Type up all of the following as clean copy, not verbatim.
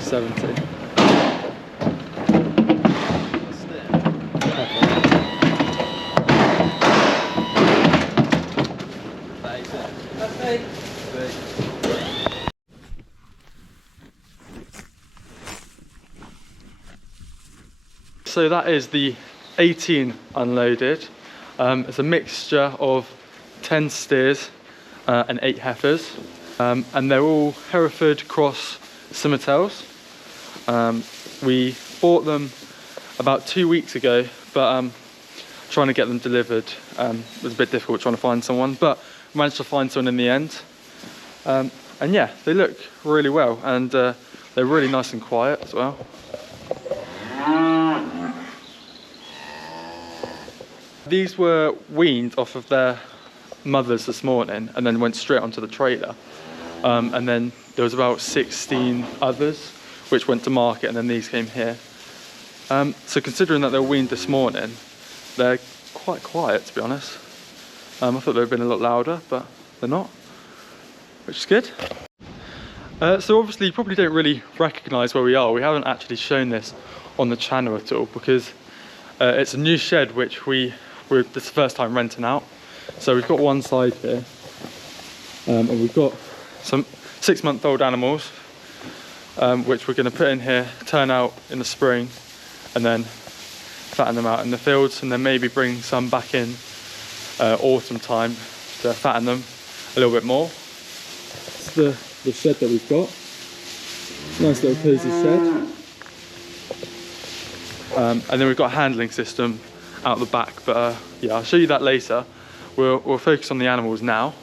370. So that is the 18 unloaded. It's a mixture of 10 steers and 8 heifers, and they're all Hereford Cross Simmertails. We bought them about 2 weeks ago, but trying to get them delivered was a bit difficult, trying to find someone, but managed to find someone in the end. And yeah, they look really well, and they're really nice and quiet as well. These were weaned off of their mothers this morning and then went straight onto the trailer. And then there was about 16 others which went to market, and then these came here. So considering that they were weaned this morning, they're quite quiet, to be honest. I thought they would have been a lot louder, but they're not, which is good. So obviously you probably don't really recognise where we are. We haven't actually shown this on the channel at all, because it's a new shed which this is the first time renting out. So we've got one side here, and we've got some 6-month-old animals, which we're going to put in here, turn out in the spring, and then fatten them out in the fields, and then maybe bring some back in autumn time to fatten them a little bit more. It's the shed that we've got. Nice little cosy shed. And then we've got a handling system out the back, but yeah, I'll show you that later. We'll focus on the animals now.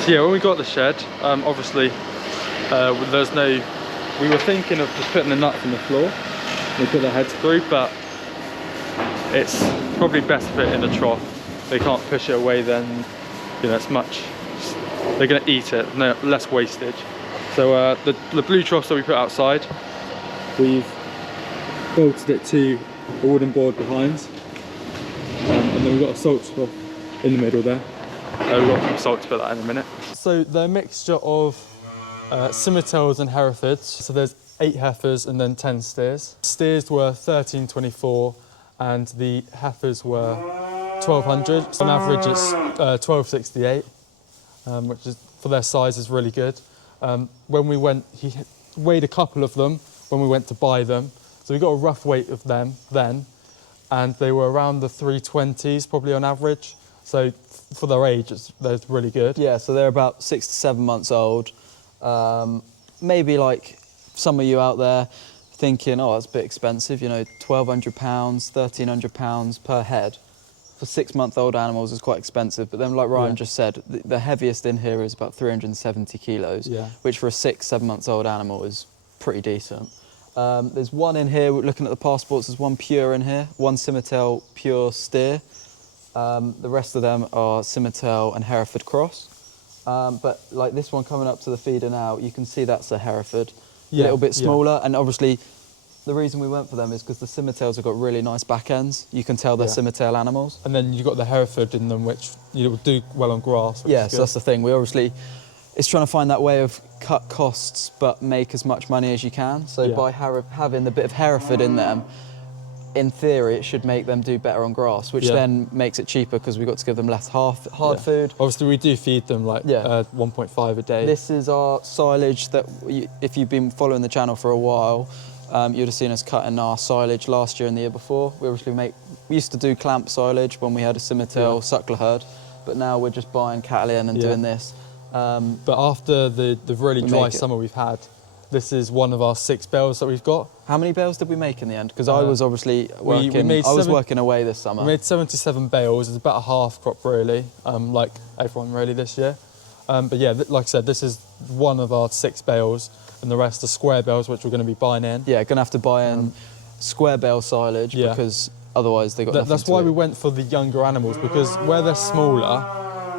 So yeah, when we got the shed, obviously we were thinking of just putting the nuts on the floor and we put their heads through, but it's probably best to put it in a trough. They can't push it away, then it's much, they're going to eat it, no less wastage. So the blue troughs that we put outside, we've bolted it to a wooden board behind, and then we've got a salt trough in the middle there. We've got some salt to put that in a minute. So they're a mixture of Simmertails and Herefords. So there's 8 heifers and then 10 steers. Steers were 1324 and the heifers were 1200. So on average it's 1268, which is, for their size, is really good. When we went, he weighed a couple of them when we went to buy them. So we got a rough weight of them then, and they were around the 320s probably on average. So for their age, they're really good. Yeah, so they're about 6 to 7 months old. Maybe like some of you out there thinking, oh, that's a bit expensive, £1,200, £1,300 per head. For 6-month-old animals is quite expensive, but then like Ryan just said, the heaviest in here is about 370 kilos, which for a 6-7 months old animal is pretty decent. There's one in here, looking at the passports, there's one pure in here, one Simmertail pure steer. The rest of them are Simmertail and Hereford Cross. But like this one coming up to the feeder now, you can see that's a Hereford, a little bit smaller. And obviously the reason we went for them is because the Simmertails have got really nice back ends. You can tell they're Simmertail animals. And then you've got the Hereford in them, which will do well on grass. Yeah, so that's the thing. It's trying to find that way of cut costs but make as much money as you can. So by having the bit of Hereford in them, in theory, it should make them do better on grass, which then makes it cheaper because we've got to give them less hard food. Obviously, we do feed them like 1.5 a day. This is our silage that, if you've been following the channel for a while, you'd have seen us cutting our silage last year and the year before. We used to do clamp silage when we had a Simmertail suckler herd, but now we're just buying cattle in and doing this. But after the really dry summer we've had, this is one of our 6 bales that we've got. How many bales did we make in the end? Because I was obviously working, I was working away this summer. We made 77 bales. It's about a half crop really, like everyone really this year. But yeah, like I said, this is one of our 6 bales, and the rest are square bales, which we're going to be buying in. Yeah, going to have to buy in square bale silage because Otherwise, they got nothing That's to why eat. we went for the younger animals, because where they're smaller,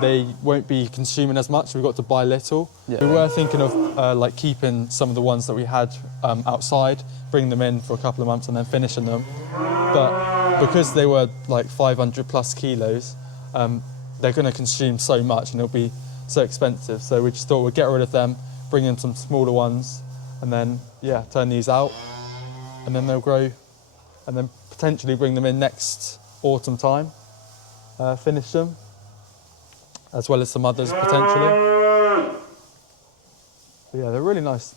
they won't be consuming as much. We've got to buy little. Yeah. We were thinking of like keeping some of the ones that we had outside, bringing them in for a couple of months and then finishing them. But because they were like 500 plus kilos, they're going to consume so much and it'll be so expensive. So we just thought we'd get rid of them, bring in some smaller ones, and then yeah, turn these out, and then they'll grow, and then potentially bring them in next autumn time, finish them, as well as some others potentially. But yeah, they're really nice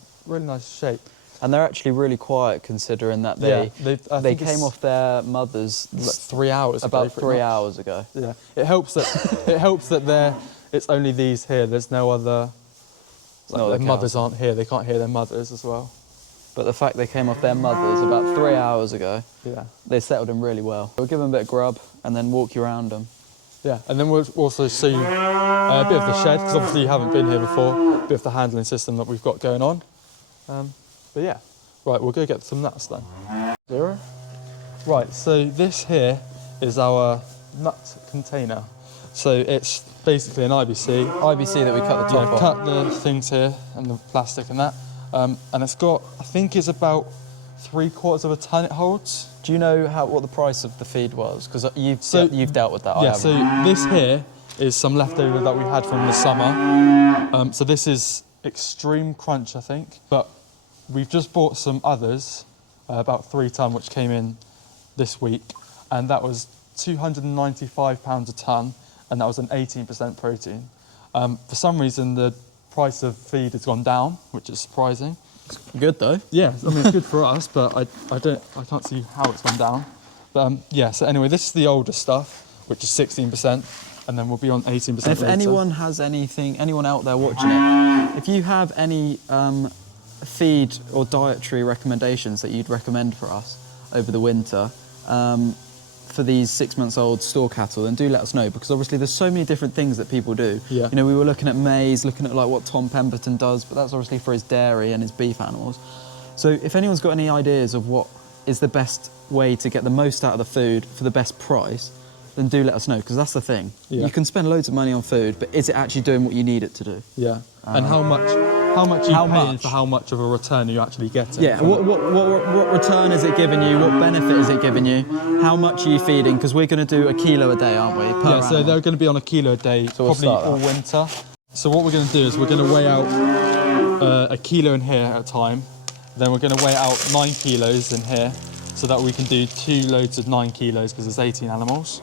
shape. And they're actually really quiet considering that I they think came off their mothers 3 hours ago, about pretty 3 much. hours ago. Yeah, it helps that it's only these here. There's no other. Like no their other mothers cows. aren't here. They can't hear their mothers as well. But the fact they came off their mothers about 3 hours ago, Yeah, they settled in really well. We'll give them a bit of grub and then walk you around them. yeah. And then we'll also see a bit of the shed, because obviously you haven't been here before. A bit of the handling system that we've got going on. But yeah, right. We'll go get some nuts then. Zero. Right. So this here is our nut container. So it's basically an IBC. IBC that we cut the top off. Cut the things here and the plastic and that. And it's got, I think it's about 3/4 of a ton it holds. Do you know what the price of the feed was? Because you've dealt with that. I Yeah, haven't. so this here is some leftover that we had from the summer. So this is Extreme Crunch, I think. But we've just bought some others, about 3 ton, which came in this week. And that was £295 a ton, and that was an 18% protein. For some reason, the price of feed has gone down, which is surprising. Good though. Yeah, I mean, it's good for us, but I can't see how it's gone down. But yeah, so anyway, this is the older stuff, which is 16%, and then we'll be on 18% If later. anyone has anyone out there watching it, if you have any feed or dietary recommendations that you'd recommend for us over the winter, for these 6 months old store cattle, then do let us know, because obviously there's so many different things that people do. Yeah. You know, we were looking at maize, looking at like what Tom Pemberton does, but that's obviously for his dairy and his beef animals. So if anyone's got any ideas of what is the best way to get the most out of the food for the best price, then do let us know, because that's the thing. Yeah. You can spend loads of money on food, but is it actually doing what you need it to do? Yeah, and how much are you paying for how much of a return are you actually getting? Yeah, what return is it giving you? What benefit is it giving you? How much are you feeding? Because we're going to do 1 kilo a day, aren't we? Per Yeah, so animal. they're going to be on 1 kilo a day, So we'll probably start all that. winter. So what we're going to do is we're going to weigh out 1 kilo in here at a time. Then we're going to weigh out 9 kilos in here, so that we can do 2 loads of 9 kilos, because there's 18 animals.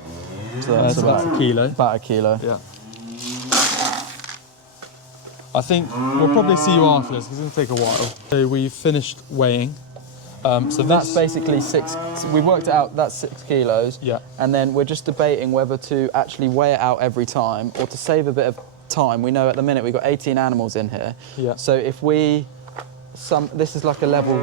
So that's That's 1 kilo. about 1 kilo. Yeah. I think we'll probably see you after this, because it's going to take a while. So we've finished weighing. So That's basically 6. We worked it out. That's 6 kilos. Yeah. And then we're just debating whether to actually weigh it out every time or to save a bit of time. We know at the minute we've got 18 animals in here. Yeah. So if this is like a level.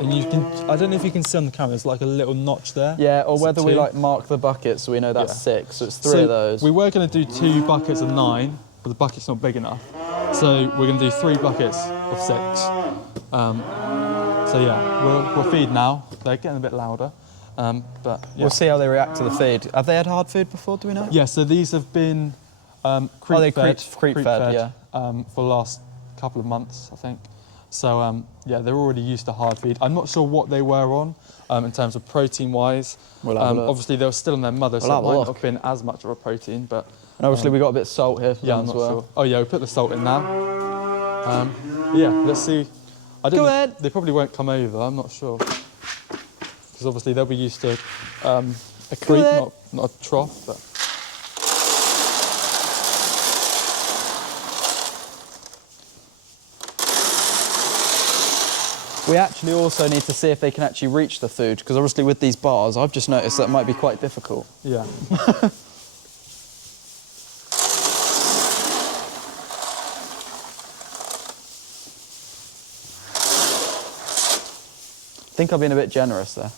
and you can, I don't know if you can see on the camera, there's like a little notch there. Yeah, or Is it whether we 2? like mark the bucket so we know that's Yeah. 6. So it's 3 of those. We were going to do 2 buckets of 9, but the bucket's not big enough. So we're going to do 3 buckets of 6. So yeah, we'll feed now. They're getting a bit louder, but yeah. We'll see how they react to the feed. Have they had hard food before, do we know? Yeah, so these have been they creep fed, yeah. For the last couple of months, I think. So yeah, they're already used to hard feed. I'm not sure what they were on in terms of protein-wise. We'll have a look. Obviously, they were still on their mother, so We'll it have a might look. not have been as much of a protein, but... And obviously we got a bit of salt here for Yeah, them I'm as not well. sure. Oh yeah, we put the salt in now. Yeah, let's see. I don't Go know, ahead. They probably won't come over, I'm not sure. Because obviously they'll be used to a creep, ahead. not a trough. But. We actually also need to see if they can actually reach the food, because obviously with these bars, I've just noticed that it might be quite difficult. Yeah. I think I've been a bit generous there.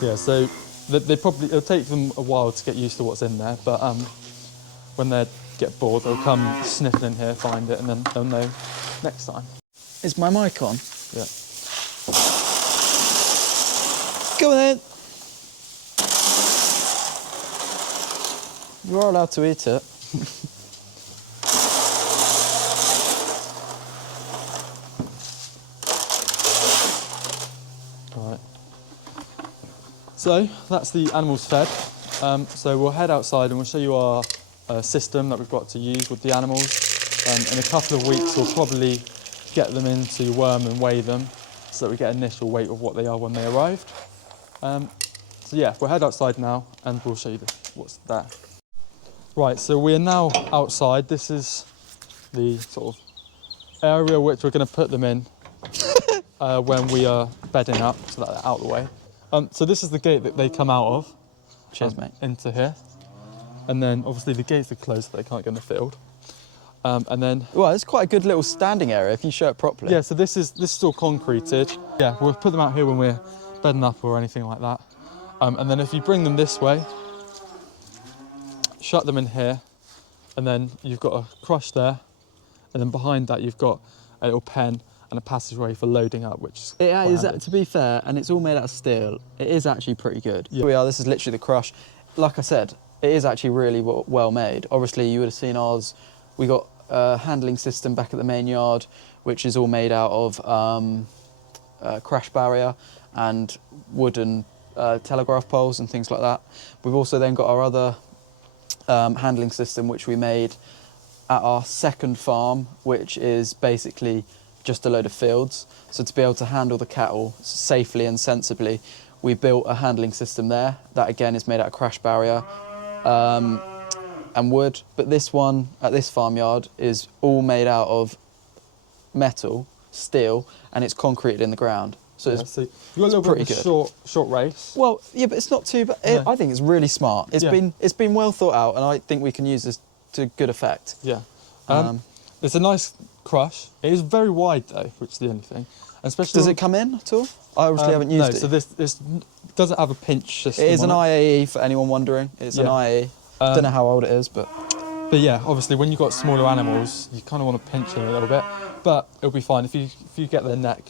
Yeah, so it'll take them a while to get used to what's in there, but when they get bored, they'll come sniffing in here, find it, and then they'll know next time. Is my mic on? Yeah. Go ahead. You are allowed to eat it. Right. So that's the animals fed. So we'll head outside and we'll show you our system that we've got to use with the animals. In a couple of weeks we'll probably get them into worm and weigh them so that we get an initial weight of what they are when they arrived. So yeah, we'll head outside now and we'll show you what's there. Right, so we are now outside. This is the sort of area which we're going to put them in when we are bedding up, so that they're out of the way. So this is the gate that they come out of. Cheers, mate. Into here. And then obviously the gates are closed so they can't get in the field. And then... Well, it's quite a good little standing area if you show it properly. Yeah, so this is all concreted. Yeah, we'll put them out here when we're bedding up or anything like that. And then if you bring them this way, shut them in here, and then you've got a crush there, and then behind that you've got a little pen and a passageway for loading up, which is It quite is, handy. to be fair, and it's all made out of steel, it is actually pretty good. Yeah. Here we are, this is literally the crush. Like I said, it is actually really well made. Obviously, you would have seen ours. We got a handling system back at the main yard, which is all made out of crash barrier and wooden telegraph poles and things like that. We've also then got our other handling system, which we made at our second farm, which is basically just a load of fields. So to be able to handle the cattle safely and sensibly, we built a handling system there. That again is made out of crash barrier and wood. But this one at this farmyard is all made out of metal, steel, and it's concreted in the ground. So Yeah, it's so you've got a little bit of a short race. well, yeah, but it's not too bad. No. I think it's really smart. It's Yeah. been well thought out, and I think we can use this to good effect. Yeah. Um, It's a nice crush. It is very wide though, which is the only thing. And especially Does it come in at all? I obviously haven't used no, it. so this doesn't have a pinch system. It is an on IAE for anyone wondering. It's an Yeah. IAE. Don't know how old it is, but But yeah, obviously when you've got smaller animals, you kind of want to pinch them a little bit. But it'll be fine if you get their neck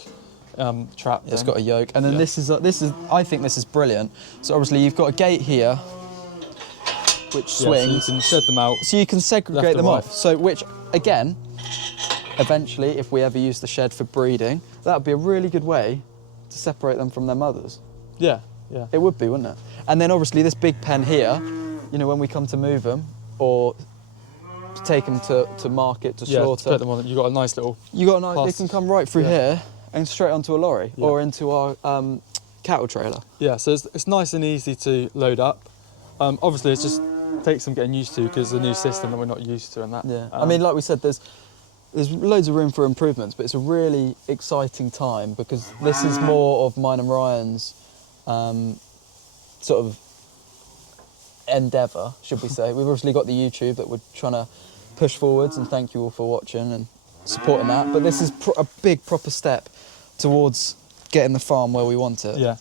trapped. it's then- got a yoke. And then Yeah. this is I think this is brilliant. So obviously you've got a gate here, which Yeah, so you swings, can shed them out. so you can segregate Left them and off. right. So which again, eventually, if we ever use the shed for breeding, that would be a really good way to separate them from their mothers. Yeah, yeah. It would be, wouldn't it? And then obviously this big pen here, you know, when we come to move them or to take them to market, to Yeah, to slaughter, put them on. You've got a nice little. you got an idea, they pass- can come right through yeah. here and straight onto a lorry Yeah. or into our cattle trailer. Yeah, so it's nice and easy to load up. Obviously, it just takes some getting used to because it's a new system that we're not used to and that. Yeah. I mean, like we said, there's loads of room for improvements, but it's a really exciting time because this is more of mine and Ryan's sort of endeavour, should we say. We've obviously got the YouTube that we're trying to push forwards, and thank you all for watching and supporting that. But this is a big proper step towards getting the farm where we want it. Yeah.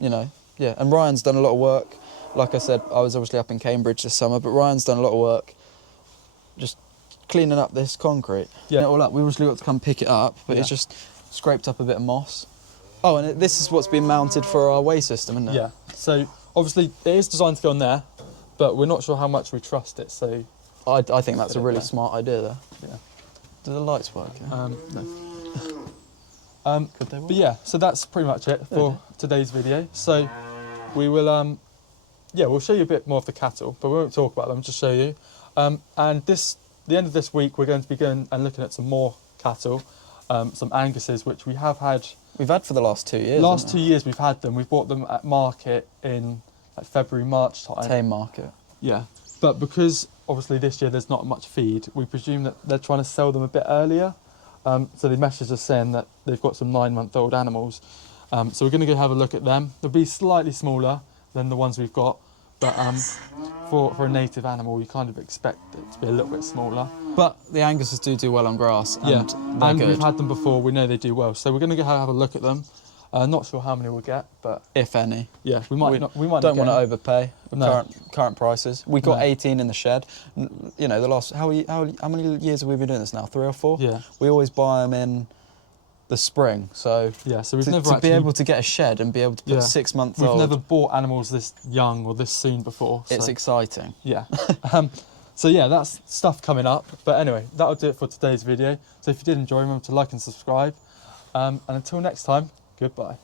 You know, yeah. And Ryan's done a lot of work. Like I said, I was obviously up in Cambridge this summer, but Ryan's done a lot of work just cleaning up this concrete. Yeah. Cleaning it all up. We obviously got to come pick it up, but it's Yeah. just scraped up a bit of moss. Oh, and this is what's been mounted for our weigh system, isn't it? Yeah. So obviously it is designed to go on there, but we're not sure how much we trust it. So I think that's a Put it really there. smart idea there. yeah. Do the lights work? Yeah? No. Could they work? But yeah, so that's pretty much it for today's video. So we will, we'll show you a bit more of the cattle, but we won't talk about them, just show you. And the end of this week, we're going to be going and looking at some more cattle, some Anguses, which we have had. We've had for the last 2 years. Last haven't 2 years we've had them. We've bought them at market in like February, March time. we? Tame market. Yeah, but because obviously this year there's not much feed, we presume that they're trying to sell them a bit earlier. So they messaged us saying that they've got some 9-month-old animals. So we're going to go have a look at them. They'll be slightly smaller than the ones we've got, but for a native animal, you kind of expect it to be a little bit smaller. But the Anguses do well on grass, and Yeah, they're and good, we've had them before. We know they do well, so we're going to go have a look at them. Not sure how many we'll get, but if any. yeah, we might not. We might Don't not want to get overpay with No. current prices. We got No. 18 in the shed. You know, the last how many years have we been doing this now? 3 or 4. Yeah. We always buy them in the spring. So Yeah, so we've to, never to be actually able to get a shed and be able to put Yeah. 6 months we've old, never bought animals this young or this soon before. it's so, exciting. yeah. So yeah, that's stuff coming up. But anyway, that'll do it for today's video. So if you did enjoy, remember to like and subscribe. And until next time, goodbye.